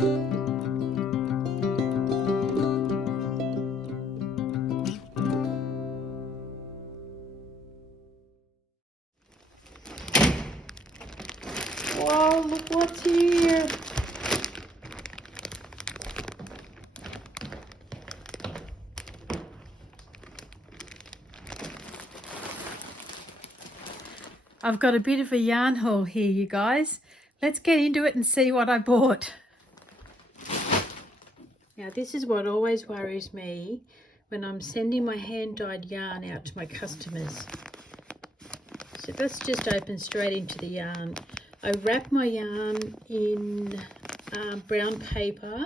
Wow, look what's here. I've got a bit of a yarn haul here, you guys. Let's get into it and see what I bought. Now, this is what always worries me when I'm sending my hand-dyed yarn out to my customers. So let's just open straight into the yarn. I wrap my yarn in brown paper,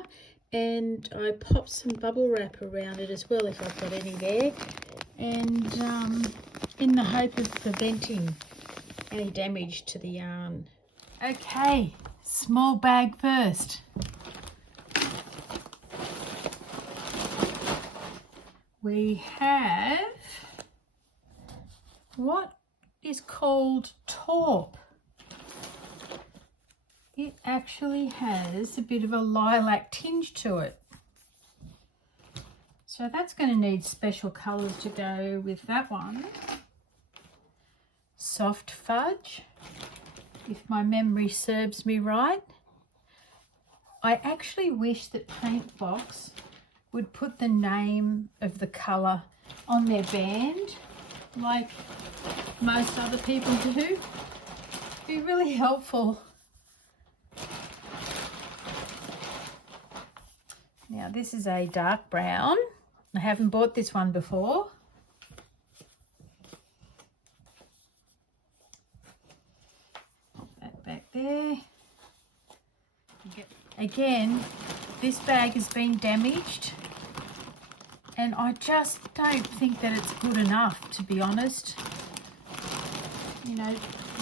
and I pop some bubble wrap around it as well if I've got any there, and in the hope of preventing any damage to the yarn. Okay, small bag first. We have what is called taupe. It actually has a bit of a lilac tinge to it. So that's going to need special colours to go with that one. Soft fudge, if my memory serves me right. I actually wish that Paintbox would put the name of the colour on their band like most other people do. It'd be really helpful. Now this is a dark brown. I haven't bought this one before. Pop that back there. Again, this bag has been damaged, and I just don't think that it's good enough, to be honest. You know,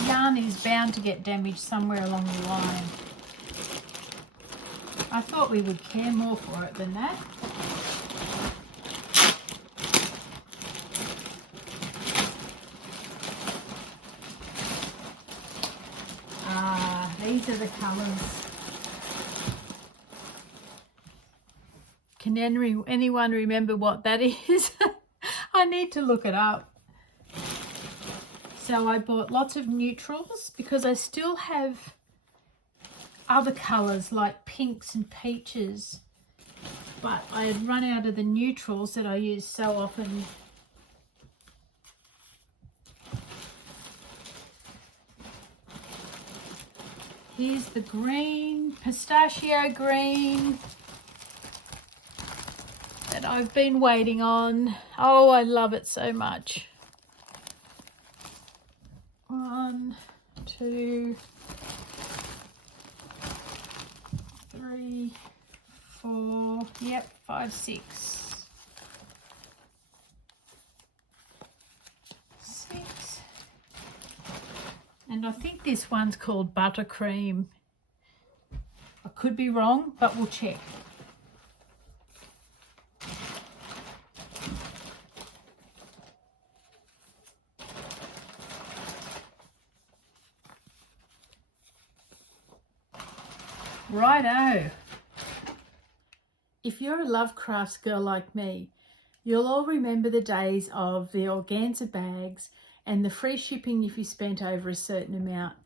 yarn is bound to get damaged somewhere along the line. I thought we would care more for it than that. Ah, these are the colours. Can anyone remember what that is? I need to look it up. So I bought lots of neutrals because I still have other colours like pinks and peaches, but I had run out of the neutrals that I use so often. Here's the green, pistachio green, that I've been waiting on. Oh, I love it so much. 1, 2, 3, 4, yep, 5, 6. 6. And I think this one's called buttercream. I could be wrong, but we'll check. Righto. If you're a LoveCrafts girl like me, you'll all remember the days of the organza bags and the free shipping if you spent over a certain amount.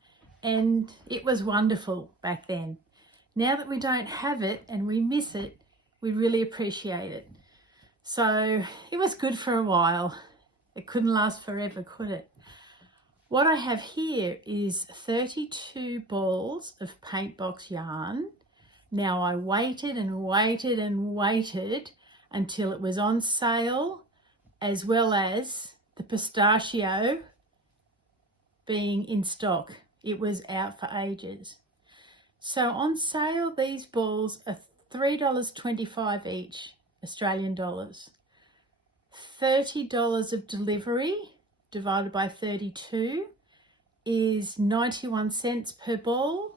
And it was wonderful back then. Now that we don't have it and we miss it, we really appreciate it. So it was good for a while. It couldn't last forever, could it? What I have here is 32 balls of Paintbox yarn. Now I waited and waited and waited until it was on sale, as well as the pistachio being in stock. It was out for ages. So on sale, these balls are $3.25 each, Australian dollars. $30 of delivery divided by 32 is 91 cents per ball.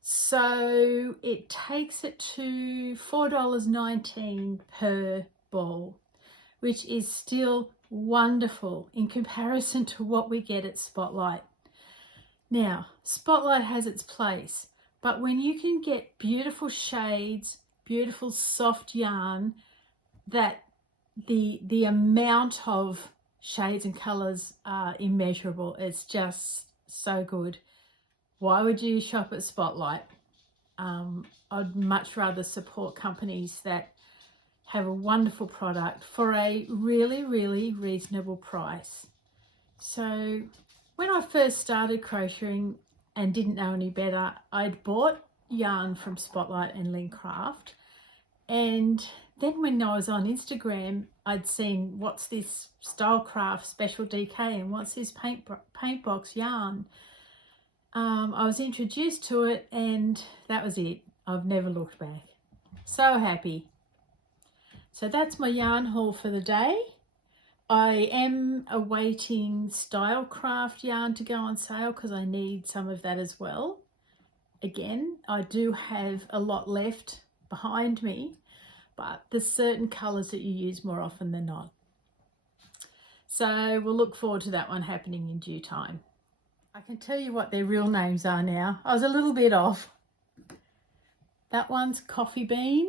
So it takes it to $4.19 per ball, which is still wonderful in comparison to what we get at Spotlight. Now, Spotlight has its place, But when you can get beautiful shades, beautiful soft yarn, that the amount of shades and colors are immeasurable. It's just so good. Why would you shop at Spotlight? I'd much rather support companies that have a wonderful product for a really, really reasonable price. So when I first started crocheting and didn't know any better, I'd bought yarn from Spotlight and LoveCrafts, and then when I was on Instagram, I'd seen what's this Stylecraft Special DK and what's this Paintbox yarn. I was introduced to it and that was it. I've never looked back. So happy. So that's my yarn haul for the day. I am awaiting Stylecraft yarn to go on sale because I need some of that as well. Again, I do have a lot left behind me, but there's certain colours that you use more often than not. So we'll look forward to that one happening in due time. I can tell you what their real names are now. I was a little bit off. That one's Coffee Bean.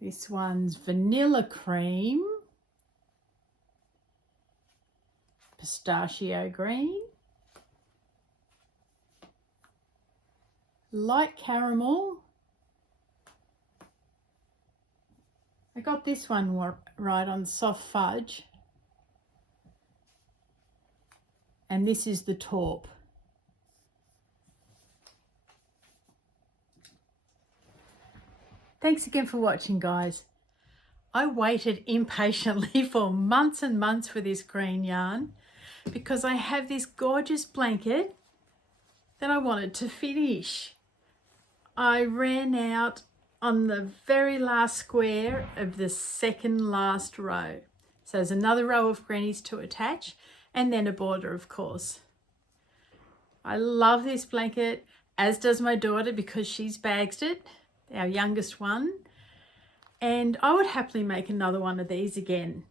This one's Vanilla Cream. Pistachio Green. Light Caramel. I got this one right on Soft Fudge. And this is the Taupe. Thanks again for watching, guys. I waited impatiently for months and months for this green yarn because I have this gorgeous blanket that I wanted to finish. I ran out on the very last square of the second last row. So there's another row of greenies to attach and then a border, of course. I love this blanket, as does my daughter because she's bagged it, our youngest one. And I would happily make another one of these again,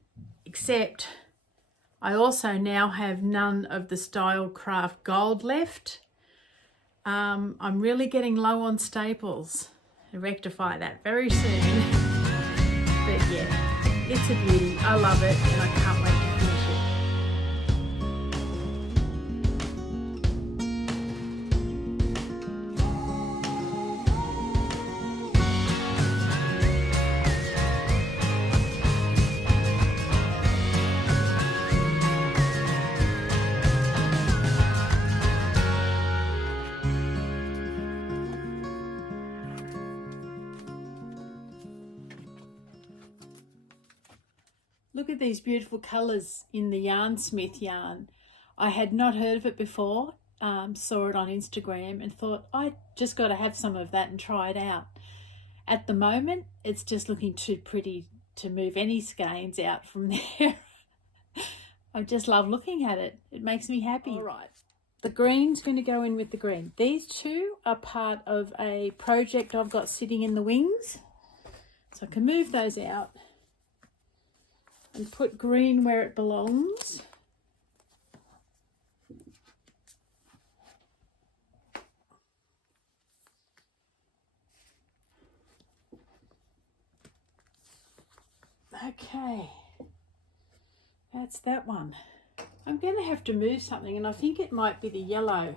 except I also now have none of the Stylecraft gold left. I'm really getting low on staples. I'll rectify that very soon. But yeah, it's a beauty. I love it and I can't wait to finish it. Look at these beautiful colours in the Yarnsmith yarn. I had not heard of it before, saw it on Instagram and thought I just got to have some of that and try it out. At the moment, it's just looking too pretty to move any skeins out from there. I just love looking at it. It makes me happy. All right, the green's going to go in with the green. These two are part of a project I've got sitting in the wings. So I can move those out and put green where it belongs. Okay, that's that one. I'm going to have to move something and I think it might be the yellow.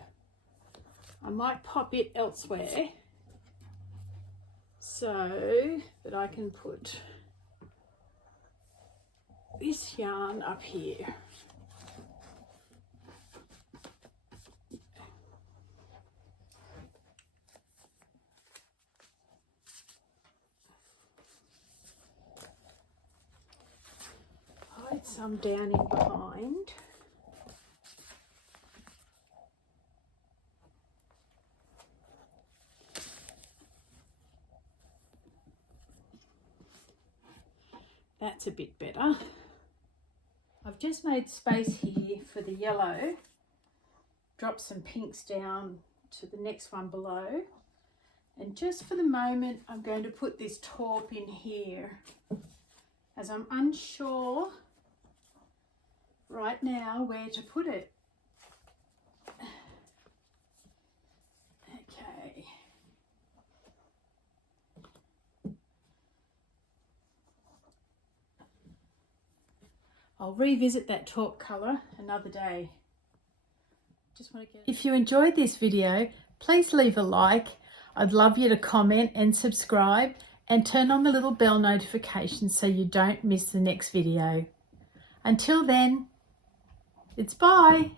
I might pop it elsewhere so that I can put this yarn up here. Hide some down in behind. That's a bit better. I've just made space here for the yellow, drop some pinks down to the next one below, and just for the moment I'm going to put this taupe in here as I'm unsure right now where to put it. I'll revisit that taupe colour another day. If you enjoyed this video, please leave a like. I'd love you to comment and subscribe and turn on the little bell notification so you don't miss the next video. Until then, it's bye.